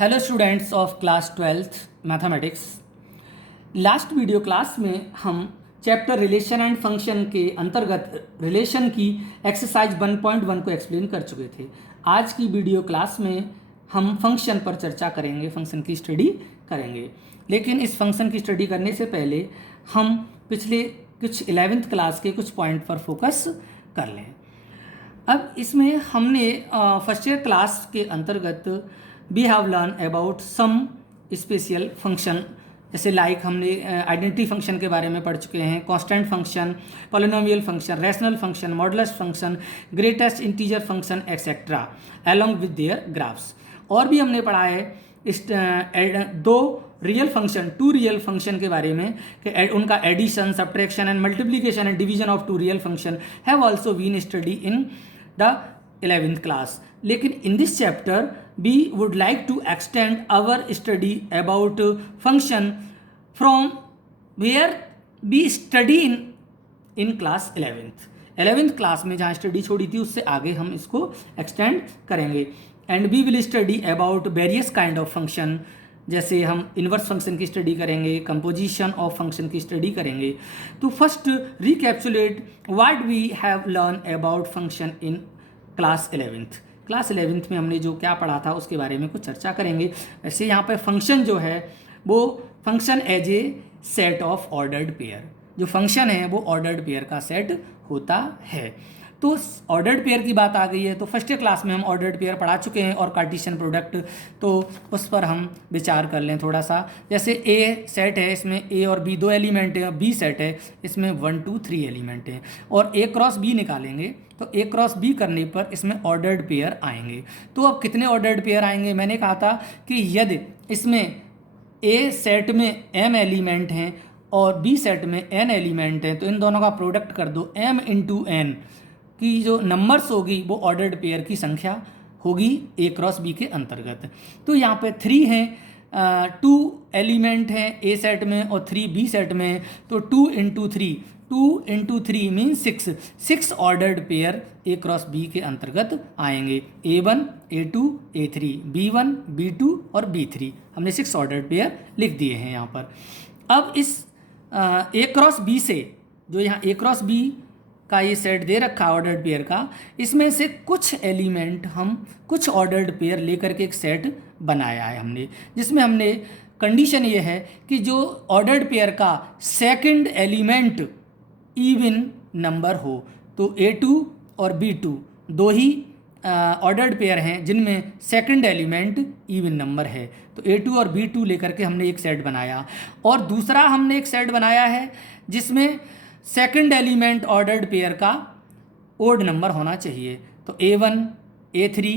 Hello students of class 12th mathematics. Last video class में हम chapter relation and function के अंतर्गत relation की एक्सरसाइज 1.1 को एक्सप्लेन कर चुके थे। आज की वीडियो क्लास में हम फंक्शन पर चर्चा करेंगे, फंक्शन की स्टडी करेंगे। लेकिन इस फंक्शन की स्टडी करने से पहले हम पिछले कुछ 11th क्लास के कुछ पॉइंट पर फोकस कर लें। अब इसमें हमने फर्स्ट ईयर क्लास के अंतर्गत we have learn about some special function, जैसे लाइक हमने आइडेंटिटी फंक्शन के बारे में पढ़ चुके हैं, constant function, polynomial function, rational function, modulus function, greatest integer function etcetera along with their graphs. और भी हमने पढ़ा है दो real function, two real function के बारे में कि उनका addition, subtraction and multiplication and division of two real function have also been study in the 11th class. लेकिन in this chapter we would like to extend our study about function from where we study in class 11th class में जहाँ study छोड़ी थी उससे आगे हम इसको extend करेंगे। And we will study about various kind of function, जैसे हम इन्वर्स फंक्शन की स्टडी करेंगे, कंपोजिशन ऑफ फंक्शन की स्टडी करेंगे। तो first recapsulate what we have learn about function in class 11th। Class 11th में हमने जो क्या पढ़ा था उसके बारे में कुछ चर्चा करेंगे। वैसे यहाँ पर फंक्शन जो है वो function as a set of ordered pair, जो फंक्शन है वो ऑर्डर्ड पेयर का सेट होता है। तो ऑर्डर्ड पेयर की बात आ गई है तो फर्स्ट क्लास में हम ऑर्डर्ड पेयर पढ़ा चुके हैं और कार्टेशियन प्रोडक्ट, तो उस पर हम विचार कर लें थोड़ा सा। जैसे ए सेट है, इसमें ए और बी दो एलिमेंट हैं, बी सेट है, इसमें 1 2 3 एलिमेंट हैं, और ए क्रॉस बी निकालेंगे तो ए क्रॉस बी करने पर इसमें ऑर्डर्ड पेयर आएंगे। तो अब कितने ऑर्डर्ड पेयर आएंगे? मैंने कहा था कि यदि इसमें ए सेट में m एलिमेंट हैं और बी सेट में n एलिमेंट हैं तो इन दोनों का प्रोडक्ट कर दो, m इंटू n की जो नंबर्स होगी वो ऑर्डर्ड पेयर की संख्या होगी ए क्रॉस बी के अंतर्गत। तो यहाँ पे 3 हैं, 2 एलिमेंट हैं ए सेट में और 3 बी सेट में, तो 2 into three mean 6 ordered pair A cross B के अंतर्गत आएंगे। A1 A2 A3 B1 B2 और B3, हमने 6 ऑर्डर्ड पेयर लिख दिए हैं यहाँ पर। अब इस ए क्रॉस बी से, जो यहाँ ए क्रॉस बी का ये सेट दे रखा है ऑर्डर्ड पेयर का, इसमें से कुछ एलिमेंट हम कुछ ऑर्डर्ड पेयर लेकर के एक सेट बनाया है हमने, जिसमें हमने कंडीशन ये है कि जो ऑर्डर्ड पेयर का सेकंड एलिमेंट इवन नंबर हो। तो A2 और B2 दो ही ऑर्डर्ड पेयर हैं जिनमें सेकंड एलिमेंट इवन नंबर है। तो A2 और B2 लेकर के हमने एक सेट बनाया, और दूसरा हमने एक सेट बनाया है जिसमें सेकंड एलिमेंट ऑर्डर्ड पेयर का ओड नंबर होना चाहिए। तो A1 A3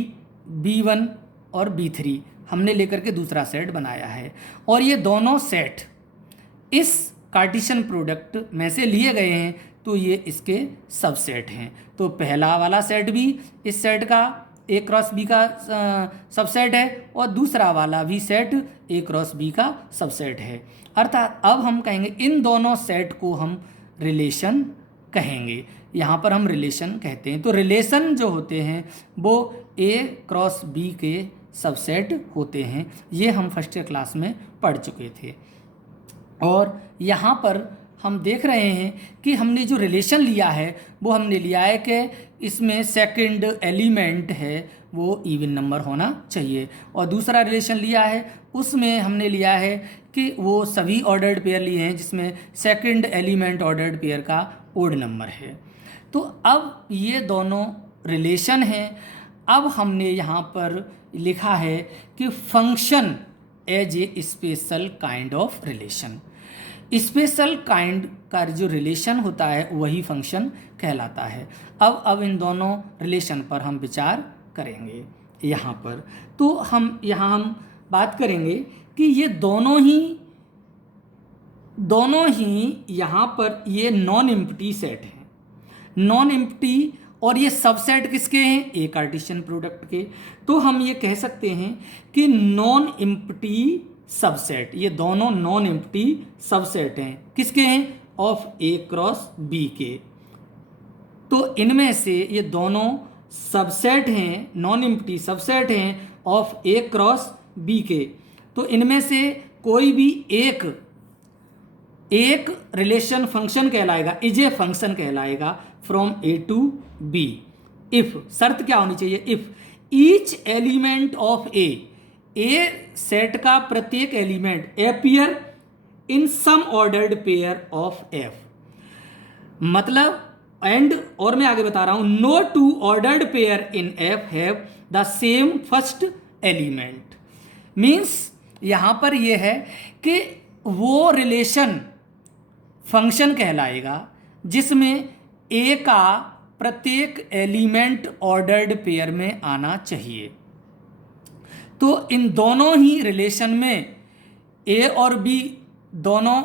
B1 और B3 हमने लेकर के दूसरा सेट बनाया है, और ये दोनों सेट इस कार्टेशियन प्रोडक्ट में से लिए गए हैं, तो ये इसके सबसेट हैं। तो पहला वाला सेट भी इस सेट का ए क्रॉस बी का सबसेट है, और दूसरा वाला भी सेट ए क्रॉस बी का सबसेट है। अर्थात अब हम कहेंगे इन दोनों सेट को हम रिलेशन कहेंगे। यहाँ पर हम रिलेशन कहते हैं। तो रिलेशन जो होते हैं वो ए क्रॉस बी के सबसेट होते हैं। ये हम फर्स्ट ईयर क्लास में पढ़ चुके थे, और यहाँ पर हम देख रहे हैं कि हमने जो रिलेशन लिया है वो हमने लिया है कि इसमें सेकंड एलिमेंट है वो इवन नंबर होना चाहिए, और दूसरा रिलेशन लिया है उसमें हमने लिया है कि वो सभी ऑर्डर्ड पेयर लिए हैं जिसमें सेकंड एलिमेंट ऑर्डर्ड पेयर का ओड नंबर है। तो अब ये दोनों रिलेशन हैं। अब हमने यहाँ पर लिखा है कि function as a special kind of relation. Special kind का जो रिलेशन होता है वही फंक्शन कहलाता है। अब इन दोनों रिलेशन पर हम विचार करेंगे यहाँ पर। तो हम बात करेंगे कि ये दोनों ही यहाँ पर ये नॉन एम्प्टी सेट हैं, नॉन एम्प्टी, और ये सबसेट किसके हैं? ए कार्टेशियन प्रोडक्ट के। तो हम ये कह सकते हैं कि नॉन एम्प्टी सबसेट, ये दोनों नॉन एम्प्टी सबसेट हैं। किसके हैं? ऑफ ए क्रॉस बी के। तो इनमें से ये दोनों सबसेट हैं, नॉन एम्प्टी सबसेट हैं ऑफ ए क्रॉस बी के, तो इनमें से कोई भी एक रिलेशन फंक्शन कहलाएगा, इज ए फंक्शन कहलाएगा from A to B. If, शर्त क्या होनी चाहिए, if each element of A set का प्रत्येक element appear in some ordered pair of F, मतलब एंड, और मैं आगे बता रहा हूं, no two ordered pair in F have the same first element. Means यहां पर यह है कि वो रिलेशन फंक्शन कहलाएगा जिसमें ए का प्रत्येक एलिमेंट ऑर्डर्ड पेयर में आना चाहिए। तो इन दोनों ही रिलेशन में ए और बी दोनों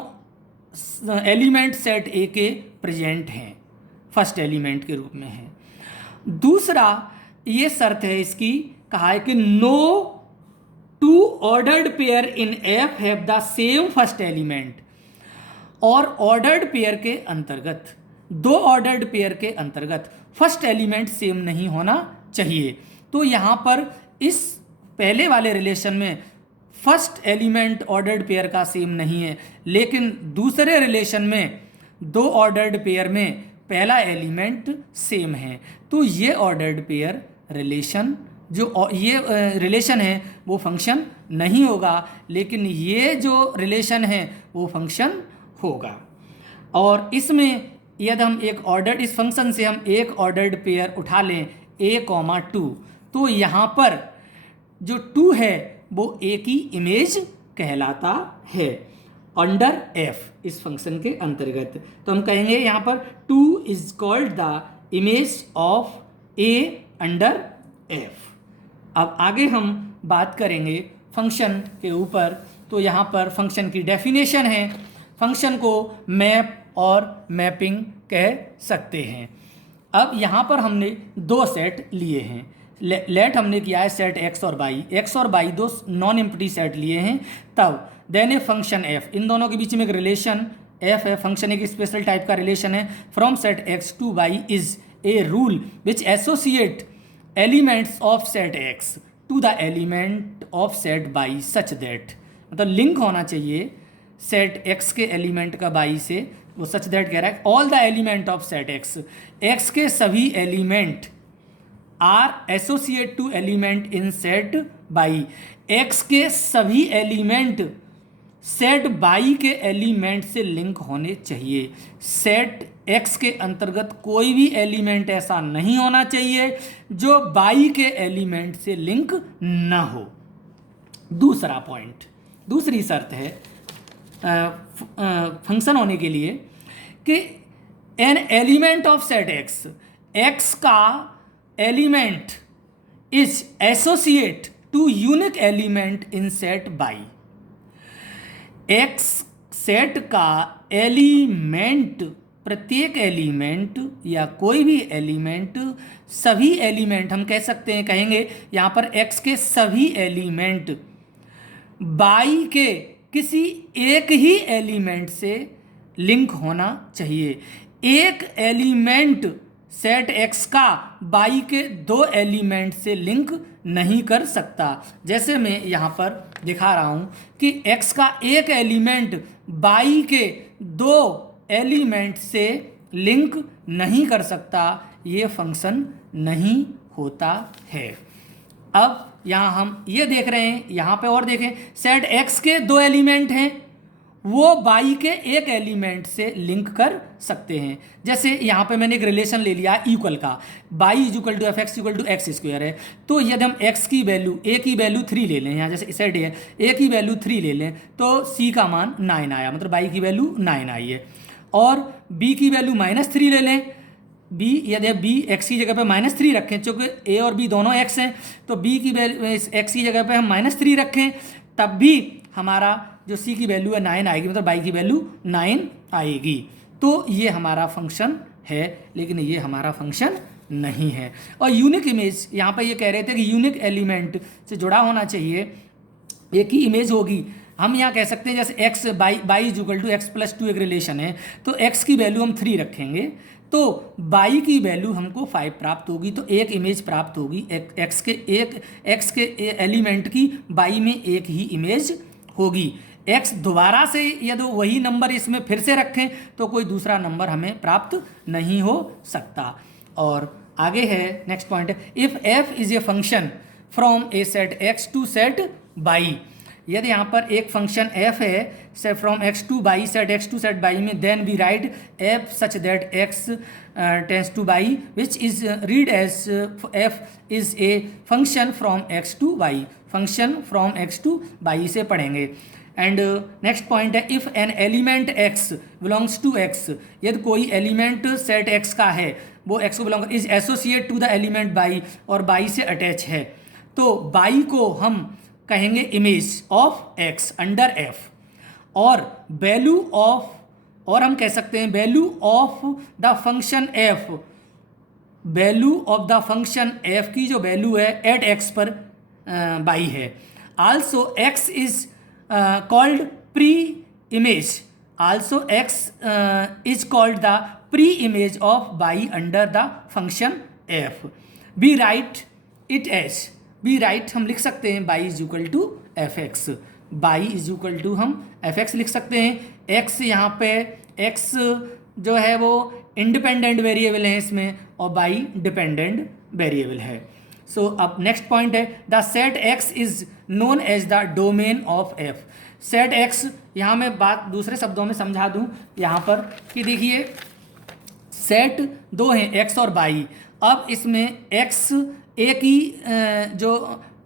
एलिमेंट सेट ए के प्रेजेंट हैं, फर्स्ट एलिमेंट के रूप में है। दूसरा ये शर्त है इसकी, कहा है कि no two ordered pair in F have the same first element, और ऑर्डर्ड पेयर के अंतर्गत, दो ऑर्डर्ड पेयर के अंतर्गत फर्स्ट एलिमेंट सेम नहीं होना चाहिए। तो यहाँ पर इस पहले वाले रिलेशन में फर्स्ट एलिमेंट ऑर्डर्ड पेयर का सेम नहीं है, लेकिन दूसरे रिलेशन में दो ऑर्डर्ड पेयर में पहला एलिमेंट सेम है। तो ये ऑर्डर्ड पेयर रिलेशन, जो ये रिलेशन है वो फंक्शन नहीं होगा, लेकिन ये जो रिलेशन है वो फंक्शन होगा। और इसमें यदि हम एक ऑर्डर, इस फंक्शन से हम एक ऑर्डर्ड पेयर उठा लें a, 2, तो यहाँ पर जो 2 है वो a की इमेज कहलाता है अंडर f, इस फंक्शन के अंतर्गत। तो हम कहेंगे यहाँ पर 2 is called the image of a under f। अब आगे हम बात करेंगे फंक्शन के ऊपर। तो यहाँ पर फंक्शन की डेफिनेशन है, फंक्शन को मैप और मैपिंग कह सकते हैं। अब यहाँ पर हमने दो सेट लिए हैं, लेट हमने किया है सेट x और y दो नॉन एम्प्टी सेट लिए हैं। तब देन ए फंक्शन f, इन दोनों के बीच में एक रिलेशन f है, फंक्शन एक स्पेशल टाइप का रिलेशन है। From set x to y is a rule which associate elements of set x to the element of set y such that, मतलब लिंक होना चाहिए सेट x के element का y से, वो सच दैट कह रहा है all the element of set x के सभी element are associate to element in set y, x के सभी एलिमेंट सेट y के एलिमेंट से लिंक होने चाहिए। सेट x के अंतर्गत कोई भी एलिमेंट ऐसा नहीं होना चाहिए जो y के एलिमेंट से लिंक ना हो। दूसरा पॉइंट, दूसरी शर्त है फंक्शन होने के लिए कि an element of set x का element is associate to unique element in set y। x set का एलिमेंट, प्रत्येक एलिमेंट या कोई भी एलिमेंट, सभी एलिमेंट हम कह सकते हैं, कहेंगे यहाँ पर x के सभी एलिमेंट y के किसी एक ही एलिमेंट से लिंक होना चाहिए। एक एलिमेंट सेट x का y के दो एलिमेंट से लिंक नहीं कर सकता। जैसे मैं यहाँ पर दिखा रहा हूँ कि x का एक एलिमेंट y के दो एलिमेंट से लिंक नहीं कर सकता, ये फंक्शन नहीं होता है। अब यहाँ हम ये देख रहे हैं, यहाँ पे और देखें, सेट x के दो एलिमेंट हैं, वो y के एक एलिमेंट से लिंक कर सकते हैं। जैसे यहाँ पे मैंने एक रिलेशन ले लिया इक्वल का, y is equal to F X equal to X square है। तो यदि हम x की वैल्यू, a की वैल्यू 3 ले लें, यहाँ जैसे सेट है a की वैल्यू 3 ले लें तो c का मान 9 आया, मतलब y की वैल्यू 9 आई है। और b की वैल्यू -3 ले लें, b यदि b x की जगह पे -3 रखें, चूँकि a और b दोनों x हैं, तो b की वैल्यू x की जगह पे हम -3 रखें, तब भी हमारा जो c की वैल्यू है 9 आएगी, मतलब y की वैल्यू 9 आएगी। तो ये हमारा फंक्शन है, लेकिन ये हमारा फंक्शन नहीं है। और यूनिक इमेज, यहाँ पर ये कह रहे थे कि यूनिक एलिमेंट से जुड़ा होना चाहिए, एक ही इमेज होगी। हम यहाँ कह सकते हैं जैसे x by is equal to X plus 2 एक रिलेशन है, तो x की वैल्यू हम 3 रखेंगे तो y की वैल्यू हमको 5 प्राप्त होगी, तो एक इमेज प्राप्त होगी x के एलिमेंट की y में एक ही इमेज होगी। x दोबारा से यदि वही नंबर इसमें फिर से रखें तो कोई दूसरा नंबर हमें प्राप्त नहीं हो सकता। और आगे है नेक्स्ट पॉइंट है, if f is a function from a set x to set y, यदि यहाँ पर एक फंक्शन f है से from x to y set x to set y में, then we write f such that x tends to y which is read as f is a function from x to y, function from x to y से पढ़ेंगे। And next point है, if an element x belongs to x, यदि कोई element set x का है वो x को belong is associate to the element y और y से अटैच है, तो y को हम कहेंगे image of x under f, और वैल्यू ऑफ, और हम कह सकते हैं value of the function f, value of the function f की जो वैल्यू है एट x पर y है। Also x is called pre image, also x is called the pre image of y under the function f। We write it as, we write हम लिख सकते हैं y is equal to F X, y is equal to हम F X लिख सकते हैं। x यहाँ पे x जो है वो इंडिपेंडेंट वेरिएबल है इसमें और y डिपेंडेंट वेरिएबल है। सो अब नेक्स्ट पॉइंट है, the set x is known as the domain of f। Set x, यहाँ मैं बात दूसरे शब्दों में समझा दूँ यहाँ पर कि देखिए सेट दो हैं x और y, अब इसमें x एक ही जो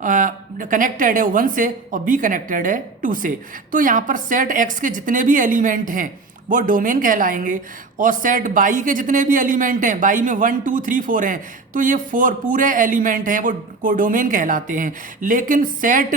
कनेक्टेड है 1 से और b कनेक्टेड है 2 से, तो यहाँ पर सेट x के जितने भी एलिमेंट हैं वो डोमेन कहलाएंगे, और सेट y के जितने भी एलिमेंट हैं, y में 1 2 3 4 हैं, तो ये 4 पूरे एलिमेंट हैं वो को डोमेन कहलाते हैं। लेकिन सेट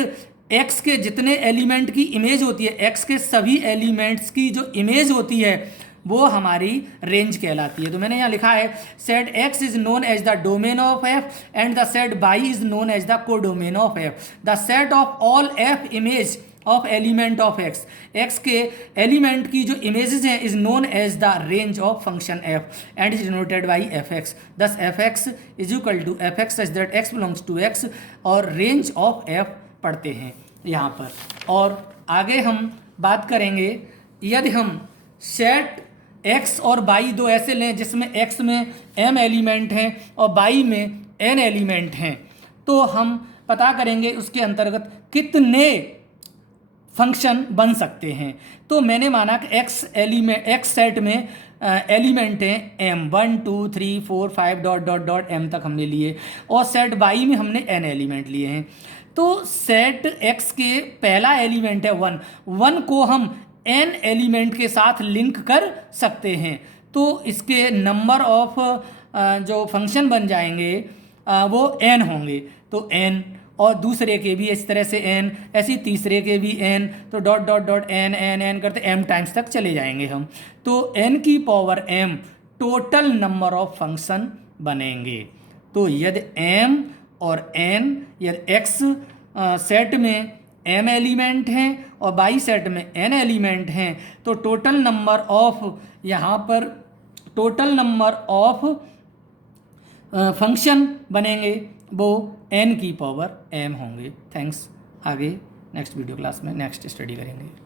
x के जितने एलिमेंट की इमेज होती है, x के सभी एलिमेंट्स की जो इमेज होती है वो हमारी रेंज कहलाती है। तो मैंने यहाँ लिखा है set x is known as the domain of f and the set y is known as the codomain of f। The set of all f image of element of x, x के element की जो images हैं is known as the range of function f and is denoted by fx। Thus fx is equal to fx such that x belongs to x, और range of f पढ़ते हैं यहाँ पर। और आगे हम बात करेंगे, यदि हम सेट x और y दो ऐसे लें जिसमें x में m एलिमेंट हैं और y में n एलिमेंट हैं, तो हम पता करेंगे उसके अंतर्गत कितने फंक्शन बन सकते हैं। तो मैंने माना कि x सेट में एलिमेंट हैं m 1 2 3 4 5 dot dot dot m तक हमने लिए, और सेट y में हमने n एलिमेंट लिए हैं। तो सेट x के पहला एलिमेंट है 1 को हम n एलिमेंट के साथ लिंक कर सकते हैं, तो इसके नंबर ऑफ जो फंक्शन बन जाएंगे वो n होंगे, तो n, और दूसरे के भी इस तरह से n, ऐसी तीसरे के भी n, तो dot dot dot n n n करते m टाइम्स तक चले जाएंगे हम, तो n की power m total number of function बनेंगे। तो यदि m और n, यदि x सेट में m एलिमेंट हैं और y सेट में n एलिमेंट हैं, तो टोटल नंबर ऑफ, यहाँ पर टोटल नंबर ऑफ फंक्शन बनेंगे वो n की पावर m होंगे। थैंक्स। आगे नेक्स्ट वीडियो क्लास में नेक्स्ट स्टडी करेंगे।